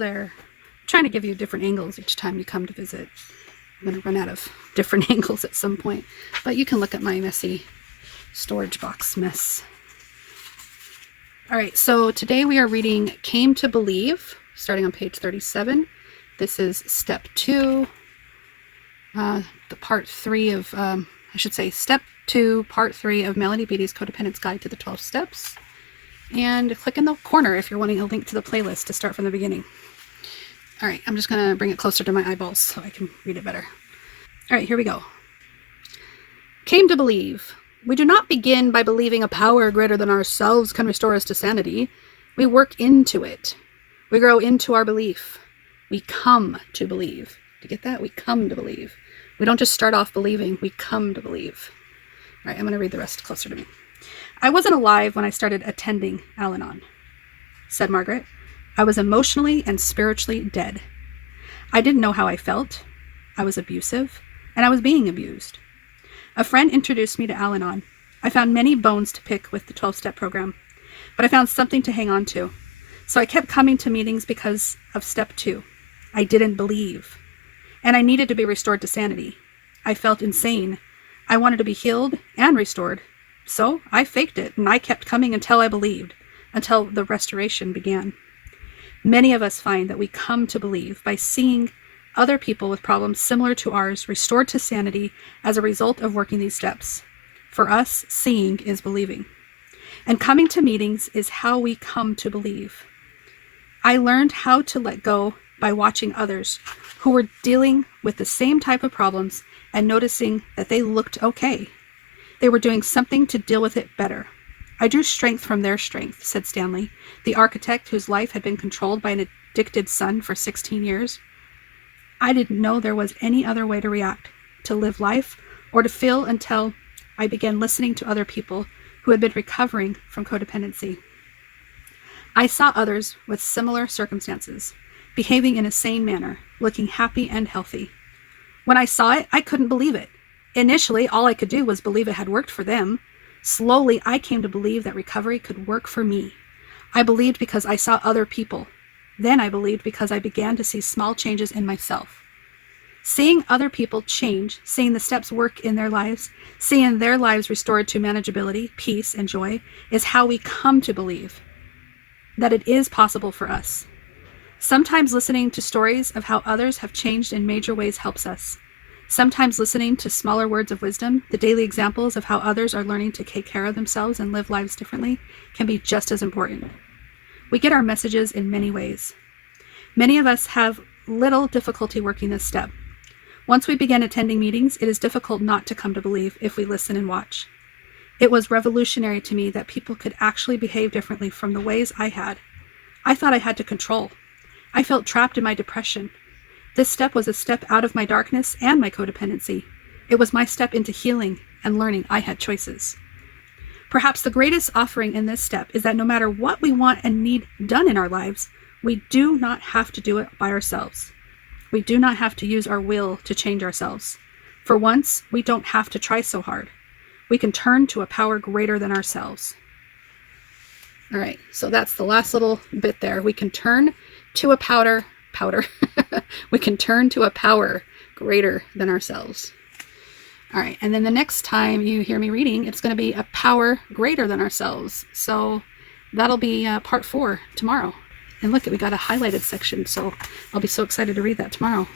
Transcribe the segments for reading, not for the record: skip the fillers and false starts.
there. I'm trying to give you different angles each time you come to visit. I'm going to run out of different angles at some point, but you can look at my messy storage box mess. All right, so today we are reading Came to Believe, starting on page 37. This is step 2, the part 3 of, step 2, part 3 of Melody Beattie's Codependents Guide to the 12 Steps. And click in the corner if you're wanting a link to the playlist to start from the beginning. All right, I'm just going to bring it closer to my eyeballs so I can read it better. All right, here we go. Came to believe. We do not begin by believing a power greater than ourselves can restore us to sanity. We work into it. We grow into our belief. We come to believe. Do you get that? We come to believe. We don't just start off believing, we come to believe. All right, I'm going to read the rest closer to me. I wasn't alive when I started attending Al-Anon, said Margaret. I was emotionally and spiritually dead. I didn't know how I felt. I was abusive, and I was being abused. A friend introduced me to Al-Anon. I found many bones to pick with the 12-step program, but I found something to hang on to. So I kept coming to meetings because of step 2. I didn't believe, and I needed to be restored to sanity. I felt insane. I wanted to be healed and restored. So I faked it, and I kept coming until I believed, until the restoration began. Many of us find that we come to believe by seeing other people with problems similar to ours restored to sanity as a result of working these steps. For us, seeing is believing. And coming to meetings is how we come to believe. I learned how to let go by watching others who were dealing with the same type of problems and noticing that they looked okay. They were doing something to deal with it better. I drew strength from their strength, said Stanley, the architect whose life had been controlled by an addicted son for 16 years. I didn't know there was any other way to react, to live life, or to feel until I began listening to other people who had been recovering from codependency. I saw others with similar circumstances, behaving in a sane manner, looking happy and healthy. When I saw it, I couldn't believe it. Initially, all I could do was believe it had worked for them. Slowly, I came to believe that recovery could work for me. I believed because I saw other people. Then I believed because I began to see small changes in myself. Seeing other people change, seeing the steps work in their lives, seeing their lives restored to manageability, peace, and joy is how we come to believe that it is possible for us. Sometimes listening to stories of how others have changed in major ways helps us. Sometimes listening to smaller words of wisdom, the daily examples of how others are learning to take care of themselves and live lives differently, can be just as important. We get our messages in many ways. Many of us have little difficulty working this step. Once we begin attending meetings, it is difficult not to come to believe if we listen and watch. It was revolutionary to me that people could actually behave differently from the ways I had. I thought I had to control. I felt trapped in my depression. This step was a step out of my darkness and my codependency. It was my step into healing and learning I had choices. Perhaps the greatest offering in this step is that no matter what we want and need done in our lives, we do not have to do it by ourselves. We do not have to use our will to change ourselves. For once, we don't have to try so hard. We can turn to a power greater than ourselves. All right, so that's the last little bit there. We can turn to a powder. We can turn to a power greater than ourselves. All right, and then the next time you hear me reading, it's going to be a power greater than ourselves. So that'll be part 4 tomorrow. And look, we got a highlighted section, so I'll be so excited to read that tomorrow.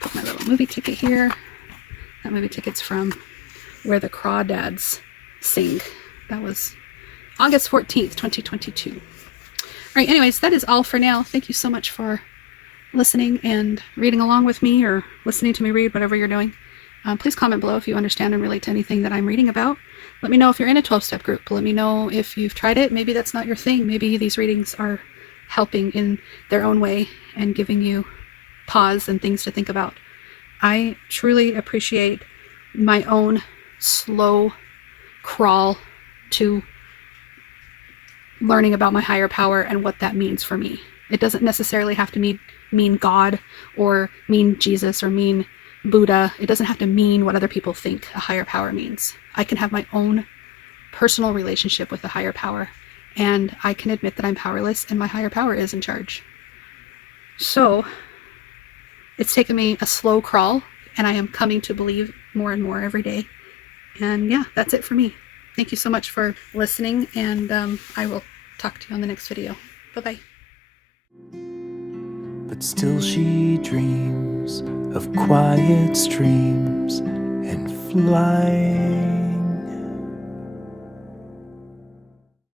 Put my little movie ticket here. That movie ticket's from Where the Crawdads Sing. That was August 14th, 2022. All right, anyways, that is all for now. Thank you so much for listening and reading along with me, or listening to me read, whatever you're doing. Please comment below if you understand and relate to anything that I'm reading about. Let me know if you're in a 12-step group. Let me know if you've tried it. Maybe that's not your thing. Maybe these readings are helping in their own way and giving you pause and things to think about. I truly appreciate my own slow crawl to learning about my higher power and what that means for me. It doesn't necessarily have to mean God or mean Jesus or mean Buddha. It doesn't have to mean what other people think a higher power means. I can have my own personal relationship with the higher power, and I can admit that I'm powerless and my higher power is in charge. So it's taken me a slow crawl, and I am coming to believe more and more every day. And yeah, that's it for me. Thank you so much for listening, and I will talk to you on the next video. Bye-bye. But still she dreams of quiet streams and flight.